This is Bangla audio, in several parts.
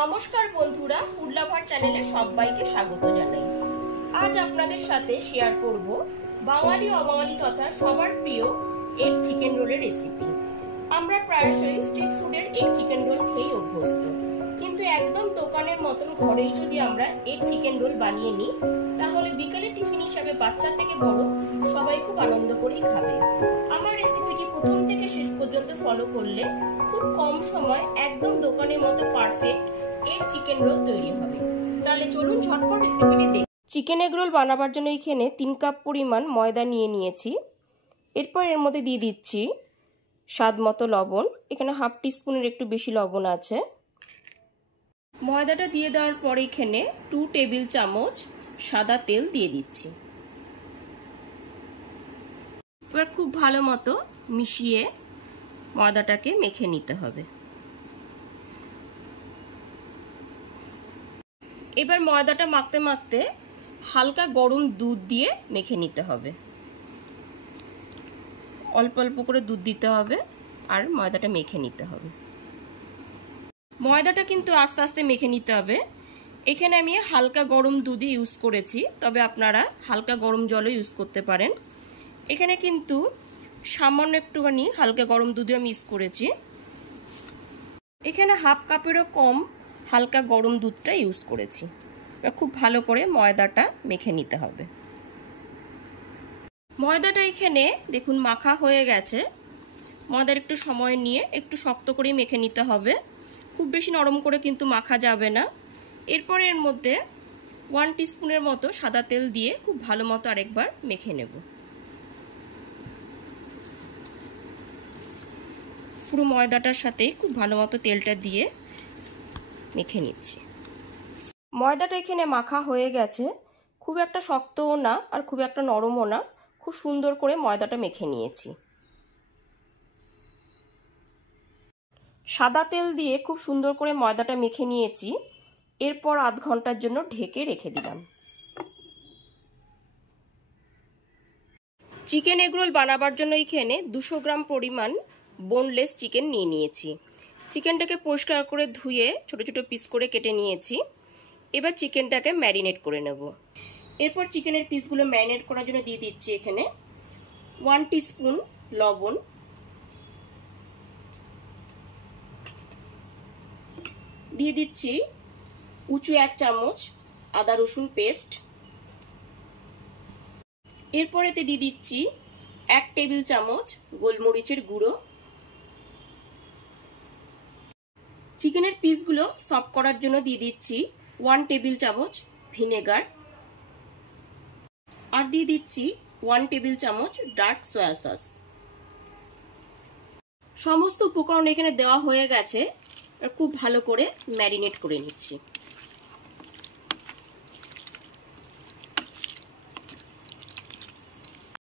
নমস্কার বন্ধুরা, ফুড লাভার চ্যানেলে সবাইকে স্বাগত জানাই। আজ আপনাদের সাথে শেয়ার করব বাঙালি অবাঙালি তথা সবার প্রিয় এগ চিকেন রোলের রেসিপি। আমরা প্রায়শই স্ট্রিট ফুডের এগ চিকেন রোল খেয়েই অভ্যস্ত, কিন্তু একদম দোকানের মতন ঘরেই যদি আমরা এগ চিকেন রোল বানিয়ে নিই, তাহলে বিকালে টিফিন হিসাবে বাচ্চা থেকে বড় সবাই খুব আনন্দ করেই খাবে। আমার রেসিপিটি প্রথম থেকে শেষ পর্যন্ত ফলো করলে খুব কম সময় একদম দোকানের মতো পারফেক্ট এগ চিকেন রোল তৈরি হবে। তাহলে চলুন ঝটপট রেসিপিটি দেখি। চিকেন এগ রোল বানাবার জন্য এখানে 3 কাপ পরিমাণ ময়দা নিয়ে নিয়েছি। এরপর এর মধ্যে দিয়ে দিচ্ছি স্বাদ মতো লবণ। এখানে হাফ টিস্পুনের একটু বেশি লবণ আছে। ময়দাটা দিয়ে দেওয়ার পর এখানে 2 টেবিল চামচ সাদা তেল দিয়ে দিচ্ছি। এবার খুব ভালো মতো মিশিয়ে ময়দাটাকে মেখে নিতে হবে। এবার ময়দাটা মাখতে মাখতে হালকা গরম দুধ দিয়ে মেখে নিতে হবে। অল্প অল্প করে দুধ দিতে হবে আর ময়দাটা মেখে নিতে হবে। ময়দাটা কিন্তু আস্তে আস্তে মেখে নিতে হবে। এখানে আমি হালকা গরম দুধই ইউজ করেছি, তবে আপনারা হালকা গরম জলও ইউজ করতে পারেন। এখানে কিন্তু সামান্য একটুখানি হালকা গরম দুধও আমি ইউজ করেছি। এখানে হাফ কাপেরও কম হালকা গরম দুধটা ইউজ করেছি। খুব ভালো করে ময়দাটা মেখে নিতে হবে। ময়দাটা এখানে দেখুন মাখা হয়ে গেছে। ময়দার একটু সময় নিয়ে একটু শক্ত করেই মেখে নিতে হবে, খুব বেশি নরম করে কিন্তু মাখা যাবে না। এরপর এর মধ্যে 1 টিস্পুনের মতো সাদা তেল দিয়ে খুব ভালো মতো আরেকবার মেখে নেব। পুরো ময়দাটার সাথে খুব ভালো মতো তেলটা দিয়ে মেখে নিচ্ছি। ময়দাটা এখানে মাখা হয়ে গেছে, খুব একটা শক্তও না আর খুব একটা নরমও না, খুব সুন্দর করে ময়দাটা মেখে নিয়েছি। সাদা তেল দিয়ে খুব সুন্দর করে ময়দাটা মেখে নিয়েছি। এরপর আধ ঘন্টার জন্য ঢেকে রেখে দিলাম। চিকেন এগ রোল বানাবার জন্য এখানে 200 গ্রাম পরিমাণ বোনলেস চিকেন নিয়ে নিয়েছি। চিকেনটাকে পরিষ্কার করে ধুয়ে ছোট ছোট পিস করে কেটে নিয়েছি। এবার চিকেনটাকে ম্যারিনেট করে নেব। এরপর চিকেনের পিসগুলো ম্যারিনেট করার জন্য দিয়ে দিচ্ছি এখানে 1 টিস্পুন লবণ, দিয়ে দিচ্ছি উঁচু 1 চামচ আদা রসুন পেস্ট। এরপর এতে দিয়ে দিচ্ছি 1 টেবিল চামচ গোলমরিচের গুঁড়ো। চিকেনের পিসগুলো সফট করার জন্য দিয়ে দিচ্ছি 1 টেবিল চামচ ভিনেগার, আর দিয়ে দিচ্ছি 1 টেবিল চামচ ডার্ক সয়া সস। সমস্ত উপকরণ এখানে দেওয়া হয়ে গেছে। খুব ভালো করে ম্যারিনেট করে নিচ্ছি।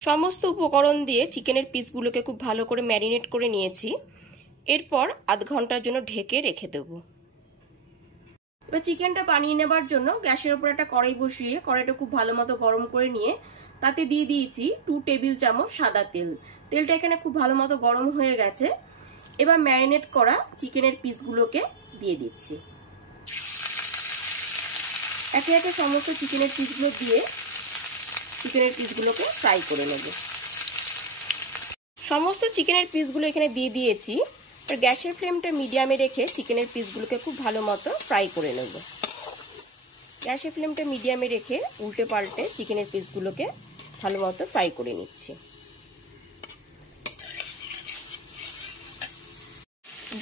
সমস্ত উপকরণ দিয়ে চিকেনের পিসগুলোকে খুব ভালো করে ম্যারিনেট করে নিয়েছি। এরপর আধ ঘন্টার জন্য ঢেকে রেখে দেব। এবার চিকেনটা বানিয়ে নেবার জন্য গ্যাসের উপর একটা কড়াই বসিয়ে কড়াইটা খুব ভালো মতো গরম করে নিয়ে তাতে দিয়ে দিয়েছি 2 টেবিল চামচ সাদা তেল। তেলটা এখানে খুব ভালো মতো গরম হয়ে গেছে। এবার ম্যারিনেট করা চিকেনের পিসগুলোকে দিয়ে দিচ্ছি। একে একে সমস্ত চিকেনের পিসগুলো দিয়ে চিকেনের পিসগুলোকে ফ্রাই করে নেব। সমস্ত চিকেনের পিসগুলো এখানে দিয়ে দিয়েছি। আর গ্যাসের ফ্লেমটা মিডিয়ামে রেখে চিকেনের পিসগুলোকে খুব ভালো মতো ফ্রাই করে নেব। গ্যাসের ফ্লেমটা মিডিয়ামে রেখে উল্টে পাল্টে চিকেনের পিসগুলোকে ভালো মতো ফ্রাই করে নিচ্ছি।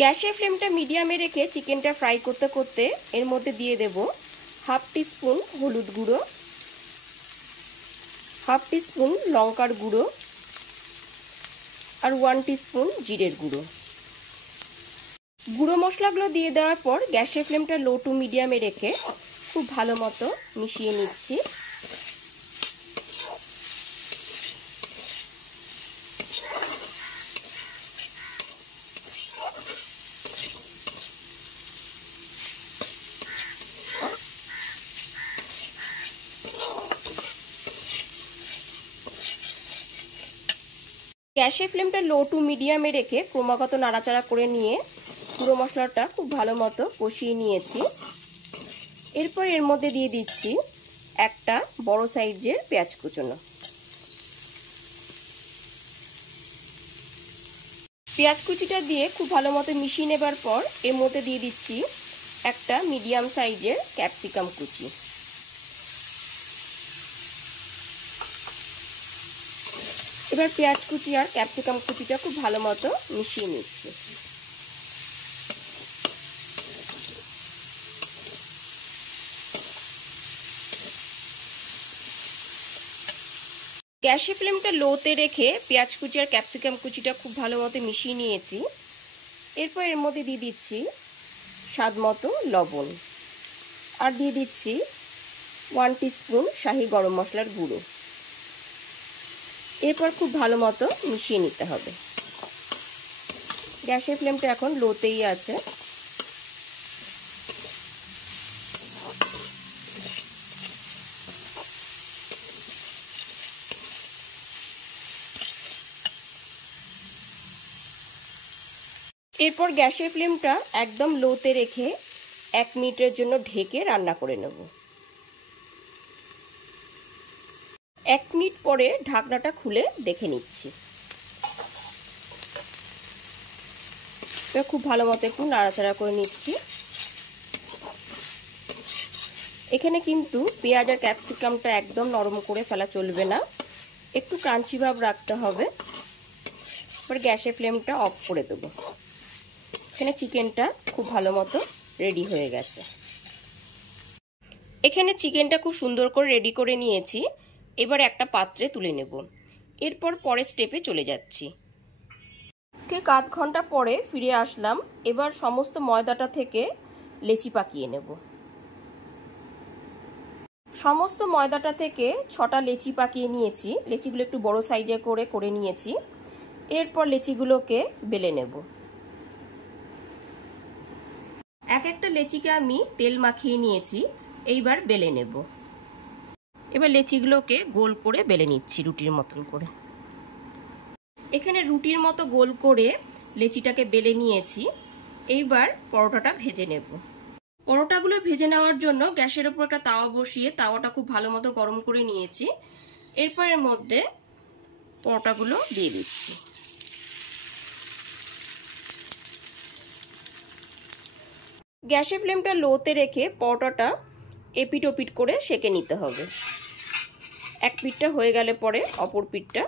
গ্যাসের ফ্লেমটা মিডিয়ামে রেখে চিকেনটা ফ্রাই করতে করতে এর মধ্যে দিয়ে দেব হাফ টিস্পুন হলুদ গুঁড়ো, হাফ টিস্পুন লঙ্কার গুঁড়ো আর 1 টিস্পুন জিরের গুঁড়ো। গুঁড়ো মশলাগুলো দিয়ে দেওয়ার পর গ্যাসের ফ্লেমটা লো টু মিডিয়ামে রেখে খুব ভালো মতো মিশিয়ে নিচ্ছি। গ্যাসের ফ্লেমটা লো টু মিডিয়ামে রেখে ক্রমাগত নাড়াচাড়া করে নিয়ে গুঁড়ো মশলাটা খুব ভালো মতো কষিয়ে নিয়েছি। এরপর এর মধ্যে দিয়ে দিচ্ছি একটা বড় সাইজের পেঁয়াজ কুচনো। পেঁয়াজ কুচিটা দিয়ে খুব ভালো মতো মিশিয়ে নেবার পর এর মধ্যে দিয়ে দিচ্ছি একটা মিডিয়াম সাইজের ক্যাপসিকাম কুচি। এবার পেঁয়াজ কুচি আর ক্যাপসিকাম কুচিটা খুব ভালো মতো মিশিয়ে নিচ্ছি। গ্যাসের ফ্লেমটা লোতে রেখে পেঁয়াজ কুচি আর ক্যাপসিকাম কুচিটা খুব ভালো মতো মিশিয়ে নিয়েছি। এরপর এর মধ্যে দিয়ে দিচ্ছি স্বাদ মতো লবণ আর দিয়ে দিচ্ছি 1 টিস্পুন শাহি গরম মশলার গুঁড়ো। এরপর খুব ভালো মতো মিশিয়ে নিতে হবে। গ্যাসের ফ্লেমটা এখন লোতেই আছে। এরপর গ্যাসের ফ্লেমটা একদম লোতে রেখে 1 মিনিটের জন্য ঢেকে রান্না করে নেব। 1 মিনিট পরে ঢাকনাটা খুলে দেখে নিচ্ছি। খুব ভালো মতো একটু নাড়াচাড়া করে নিচ্ছি। এখানে কিন্তু পেঁয়াজ আর ক্যাপসিকামটা একদম নরম করে ফেলা চলবে না, একটু ক্রাঞ্চি ভাব রাখতে হবে। এবার গ্যাসের ফ্লেমটা অফ করে দেবো। এখানে চিকেনটা খুব ভালো মতো রেডি হয়ে গেছে। এখানে চিকেনটা খুব সুন্দর করে রেডি করে নিয়েছি। এবার একটা পাত্রে তুলে নেব। এরপর পরের স্টেপে চলে যাচ্ছি। ঠিক আধ ঘন্টা পরে ফিরে আসলাম। এবার সমস্ত ময়দাটা থেকে লেচি পাকিয়ে নেব। সমস্ত ময়দাটা থেকে 6টা লেচি পাকিয়ে নিয়েছি। লেচিগুলো একটু বড় সাইজে করে নিয়েছি। এরপর লেচিগুলোকে বেলে নেব। এক একটা লেচিকে আমি তেল মাখিয়ে নিয়েছি। এইবার বেলে নেব। এবার লেচিগুলোকে গোল করে বেলে নিচ্ছি রুটির মতন করে। এখানে রুটির মতো গোল করে লেচিটাকে বেলে নিয়েছি। এইবার পরোটাটা ভেজে নেব। পরোটাগুলো ভেজে নেওয়ার জন্য গ্যাসের উপর একটা তাওয়া বসিয়ে তাওয়াটা খুব ভালো মতো গরম করে নিয়েছি। এরপর এর মধ্যে পরোটাগুলো দিয়ে দিচ্ছি। গ্যাসের ফ্লেমটা লোতে রেখে পরোটাটা এপিট ওপিট করে সেঁকে নিতে হবে। এক পিঠটা হয়ে গেলে পরে অপর পিঠটা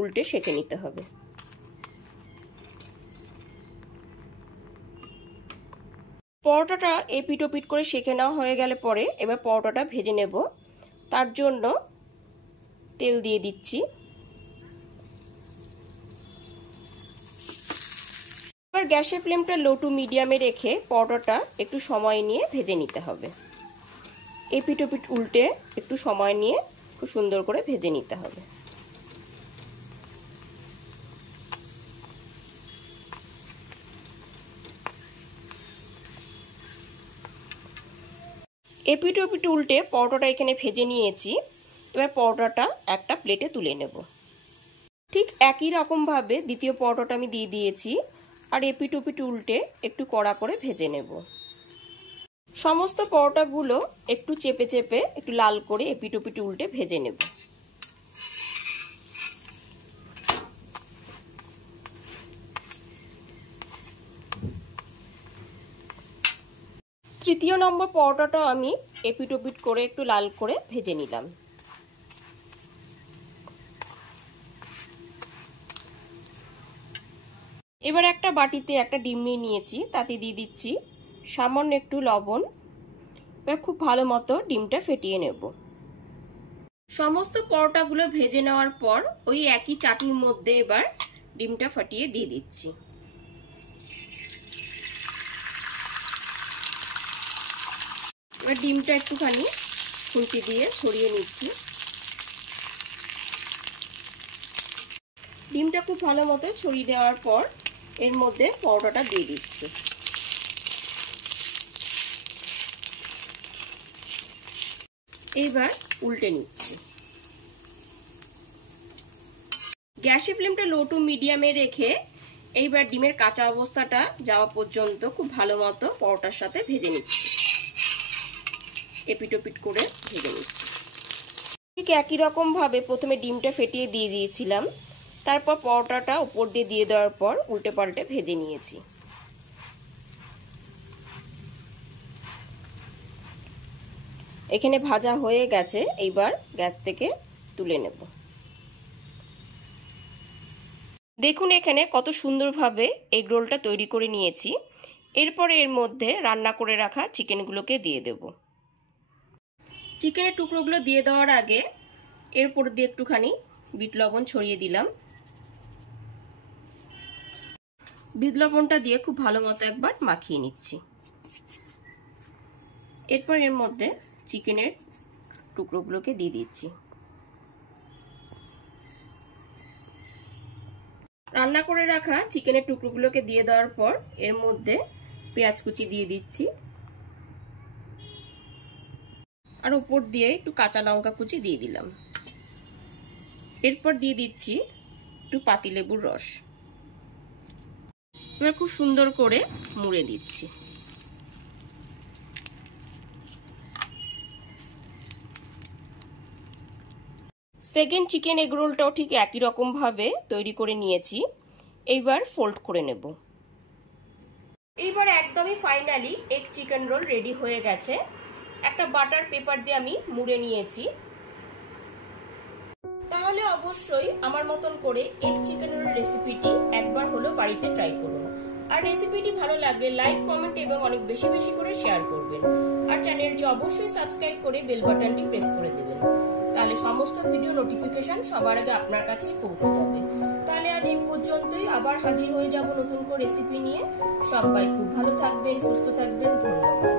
উল্টে সেঁকে নিতে হবে। পরোটাটা এপিট ওপিট করে সেঁকে নেওয়া হয়ে গেলে পরে এবার পরোটাটা ভেজে নেব। তার জন্য তেল দিয়ে দিচ্ছি। এবার গ্যাসের ফ্লেমটা লো টু মিডিয়ামে রেখে পরোটাটা একটু সময় নিয়ে ভেজে নিতে হবে। এপিট ওপিট উল্টে একটু সময় নিয়ে খুব সুন্দর করে ভেজে নিতে হবে। এপিট ওপিট উল্টে পরোটাটা এখানে ভেজে নিয়েছি। এবার পরোটাটা একটা প্লেটে তুলে নেব। ঠিক একই রকমভাবে দ্বিতীয় পরোটাটা আমি দিয়ে দিয়েছি আর এপিট ওপিট উল্টে একটু কড়া করে ভেজে নেব। সমস্ত পরোটাগুলো একটু চেপে চেপে একটু লাল করে এপিট ওপিট উল্টে ভেজে নেব। তৃতীয় নম্বর পরোটাটা আমি এপিট ওপিট করে একটু লাল করে ভেজে নিলাম। এবার একটা বাটিতে একটা ডিম নিয়ে নিয়েছি, তাতে দিয়ে দিচ্ছি সামান্য একটু লবণ। এবার খুব ভালো মতো ডিমটা ফেটিয়ে নেব। সমস্ত পরোটাগুলো ভেজে নেওয়ার পর ওই একই চাটুর মধ্যে এবার ডিমটা ফাটিয়ে দিয়ে দিচ্ছি। এবার ডিমটা একটুখানি খুন্তি দিয়ে ছড়িয়ে নিচ্ছি। ডিমটা খুব ভালো মতো ছড়িয়ে দেওয়ার পর এর মধ্যে পরোটাটা দিয়ে দিচ্ছি। এইবার উল্টে নিচ্ছি। গ্যাসের ফ্লেমটা লো টু মিডিয়ামে রেখে এইবার ডিমের কাঁচা অবস্থাটা যাওয়া পর্যন্ত খুব ভালো মতো পরোটার সাথে ভেজে নিচ্ছি, এপিটোপিট করে ভেজে নিচ্ছি। ঠিক একই রকম ভাবে প্রথমে ডিমটা ফেটিয়ে দিয়ে দিয়েছিলাম, তারপর পরোটাটা উপর দিয়ে দেওয়ার পর উল্টে পাল্টে ভেজে নিয়েছি। এখানে ভাজা হয়ে গেছে, এইবার গ্যাস থেকে তুলে নেব। দেখুন এখানে কত সুন্দরভাবে এগ রোলটা তৈরি করে নিয়েছি। এরপরে এর মধ্যে রান্না করে রাখা চিকেনগুলোকে দিয়ে দেব। চিকেনের টুকরোগুলো দিয়ে দেওয়ার আগে এর উপর দিয়ে একটুখানি বিট লবণ ছড়িয়ে দিলাম। বিট লবণটা দিয়ে খুব ভালো মতো একবার মাখিয়ে নিচ্ছি। এরপর এর মধ্যে চিকেনের টুকরোগুলোকে দিয়ে দিচ্ছি। রান্না করে রাখা চিকেনের টুকরোগুলোকে দিয়ে দেওয়ার পর এর মধ্যে পেঁয়াজ কুচি দিয়ে দিচ্ছি, আর উপর দিয়ে একটু কাঁচা লঙ্কা কুচি দিয়ে দিলাম। এরপর দিয়ে দিচ্ছি একটু পাতিলেবুর রস। এবার খুব সুন্দর করে মুড়ে দিচ্ছি। সেকেন্ড চিকেন এগ রোলটাও ঠিক একই রকম ভাবে তৈরি করে নিয়েছি। এইবার ফোল্ড করে নেব। এইবার একদমই finally egg chicken roll ready হয়ে গেছে। একটা বাটার পেপার দিয়ে আমি মুড়ে নিয়েছি। তাহলে অবশ্যই আমার মতন করে এগ চিকেন রোল রেসিপিটি একবার হলো বাড়িতে ট্রাই করুন। আর রেসিপিটি ভালো লাগলে লাইক, কমেন্ট এবং অনেক বেশি বেশি করে শেয়ার করবেন। আর চ্যানেলটি অবশ্যই সাবস্ক্রাইব করে বেল বাটনটি প্রেস করে দেবেন, তাহলে সমস্ত ভিডিও নোটিফিকেশন সবার আগে আপনার কাছেই পৌঁছে যাবে। তাহলে আজ এই পর্যন্তই, আবার হাজির হয়ে যাব নতুন করে রেসিপি নিয়ে। সবাই খুব ভালো থাকবেন, সুস্থ থাকবেন। ধন্যবাদ।